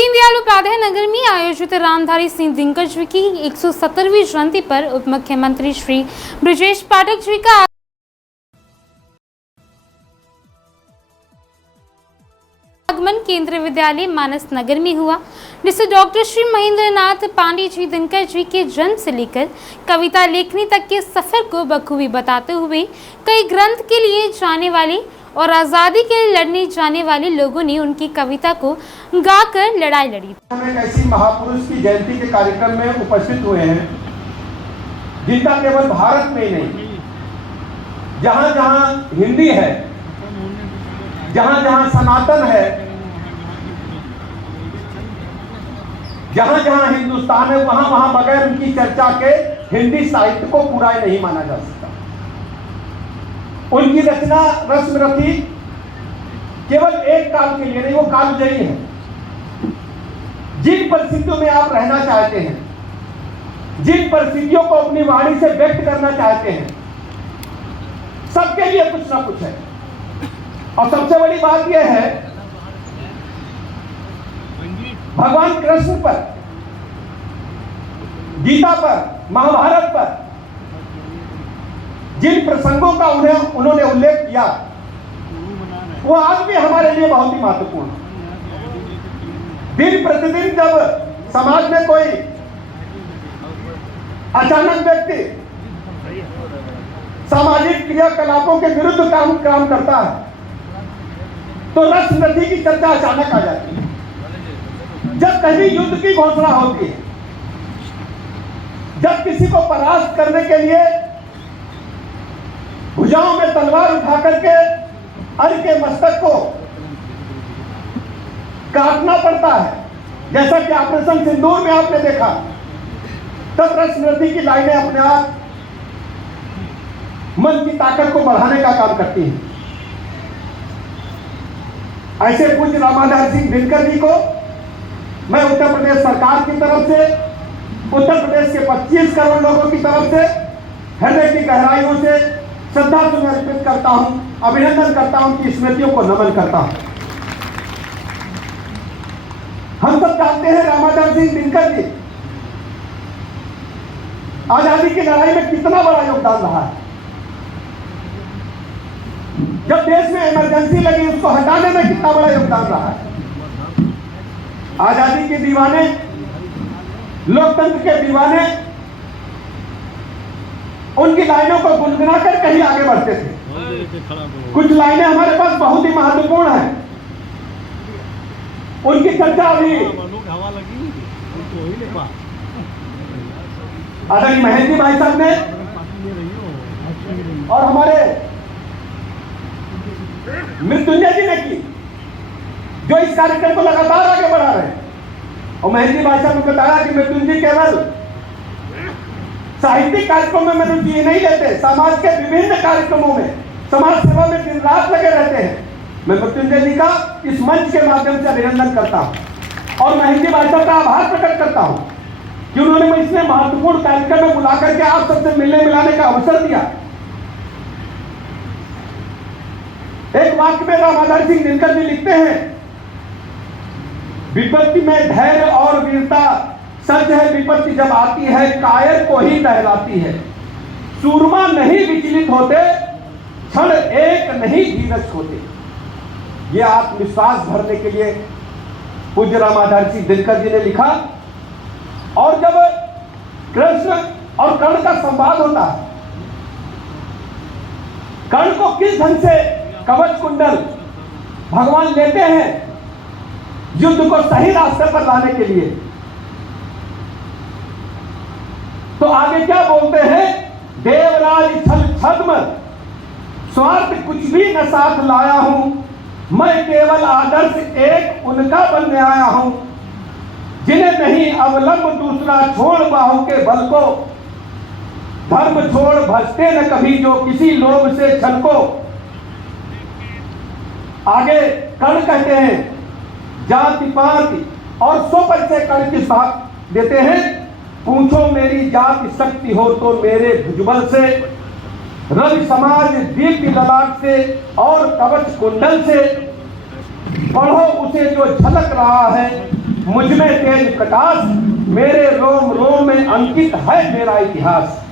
दीनदयाल उपाध्याय नगर में आयोजित रामधारी सिंह दिनकर जी की 170वीं जयंती पर उप मुख्यमंत्री श्री ब्रजेश पाठक जी का आगमन केंद्रीय विद्यालय मानस नगर में हुआ, जिसे डॉक्टर श्री महेंद्र नाथ पांडे जी दिनकर जी के जन्म से लेकर कविता लेखनी तक के सफर को बखूबी बताते हुए कई ग्रंथ के लिए जाने वाले और आज़ादी के लिए लड़ने जाने वाले लोगों ने उनकी कविता को गाकर लड़ाई लड़ी। ऐसी महापुरुष की जयंती के कार्यक्रम में उपस्थित हुए हैं जिनका केवल भारत में ही नहीं, जहां जहां हिंदी है, जहां जहां सनातन है, जहां जहां हिंदुस्तान है, वहां वहां बगैर उनकी चर्चा के हिंदी साहित्य को पूरा नहीं माना जा सकता। उनकी रचना रस्मरथी केवल एक काल के लिए नहीं, वो कालजयी है। जिन परिस्थितियों में आप रहना चाहते हैं, जिन परिस्थितियों को अपनी वाणी से व्यक्त करना चाहते हैं, सबके लिए कुछ ना कुछ है। और सबसे बड़ी बात यह है, भगवान कृष्ण पर, गीता पर, महाभारत पर जिन प्रसंगों का उन्होंने उल्लेख किया, वो आज भी हमारे लिए बहुत ही महत्वपूर्ण है। दिन प्रतिदिन जब समाज में कोई अचानक व्यक्ति सामाजिक क्रियाकलापों के विरुद्ध काम करता है, तो रस्मरथी की चर्चा अचानक आ जाती है। जब कहीं युद्ध की घोषणा होती है, जब किसी को परास्त करने के लिए भुजाओं में तलवार उठा करके अर्घ के मस्तक को काटना पड़ता है, जैसा कि ऑपरेशन सिंदूर में आपने देखा, तब रस्मरथी की लाइनें अपने आप मन की ताकत को बढ़ाने का काम करती हैं। ऐसे पूज्य रामाधार सिंह दिनकर जी को मैं उत्तर प्रदेश सरकार की तरफ से, उत्तर प्रदेश के 25 करोड़ लोगों की तरफ से हृदय की गहराइयों से श्रद्धा सुमन अर्पित करता हूं, अभिनंदन करता हूं, कि स्मृतियों को नमन करता हूं। हम सब जानते हैं रामाधार सिंह दिनकर जी आजादी की लड़ाई में कितना बड़ा योगदान रहा है। जब देश में इमरजेंसी लगी, उसको हटाने में कितना बड़ा योगदान रहा है। आजादी के दीवाने, लोकतंत्र के दीवाने उनकी लाइनों को गुनगुना कर कहीं आगे बढ़ते थे। कुछ लाइनें हमारे पास बहुत ही महत्वपूर्ण हैं, उनकी चर्चा अभी आदरणीय महेंद्र भाई साहब ने और हमारे मृत्युंजय जी ने की, जो इस कार्यक्रम को लगातार आगे बढ़ा रहे हैं। और महेंद्र भाई साहब ने बताया कि मृत्युंजय केवल साहित्यिक कार्यक्रमों में रुचि नहीं लेते, समाज के विभिन्न कार्यक्रमों में, समाज सेवा में दिन रात लगे रहते हैं। मैं मृत्युंजय जी का इस मंच के माध्यम से अभिनंदन करता हूं और महेंद्र भाई साहब का आभार प्रकट करता हूं कि उन्होंने मैं इसमें महत्वपूर्ण कार्यक्रम में बुला करके आप सबसे मिलने मिलाने का अवसर दिया। एक वाक्य में रामाधार सिंह दिनकर जी लिखते हैं, विपत्ति में धैर्य और वीरता सच है, विपत्ति जब आती है कायर को ही दहलाती है। सूरमा नहीं विचलित होते, क्षण एक नहीं धीरज होते। यह आत्मविश्वास भरने के लिए पूज्य रामाधार सिंह दिनकर जी ने लिखा। और जब कृष्ण और कर्ण का संवाद होता है, कर्ण को किस ढंग से कवच कुंडल भगवान लेते हैं युद्ध को सही रास्ते पर लाने के लिए, तो आगे क्या बोलते हैं, देवराज छल छद्म स्वार्थ कुछ भी न साथ लाया हूं, मैं केवल आदर्श एक उनका बनने आया हूं, जिन्हें नहीं अवलंब दूसरा छोड़ बाहों के बल को, धर्म छोड़ भजते न कभी जो किसी लोभ से छल को। आगे कर्ण कहते हैं, जाति पाति और स्वपरिचय कर्ण किस बात देते हैं, पूछो मेरी जाति शक्ति हो तो मेरे भुजबल से, रवि समाज दीप्ति ललाट से और कवच कुंडल से, पढ़ो उसे जो झलक रहा है मुझ में तेज प्रकाश, मेरे रोम रोम में अंकित है मेरा इतिहास।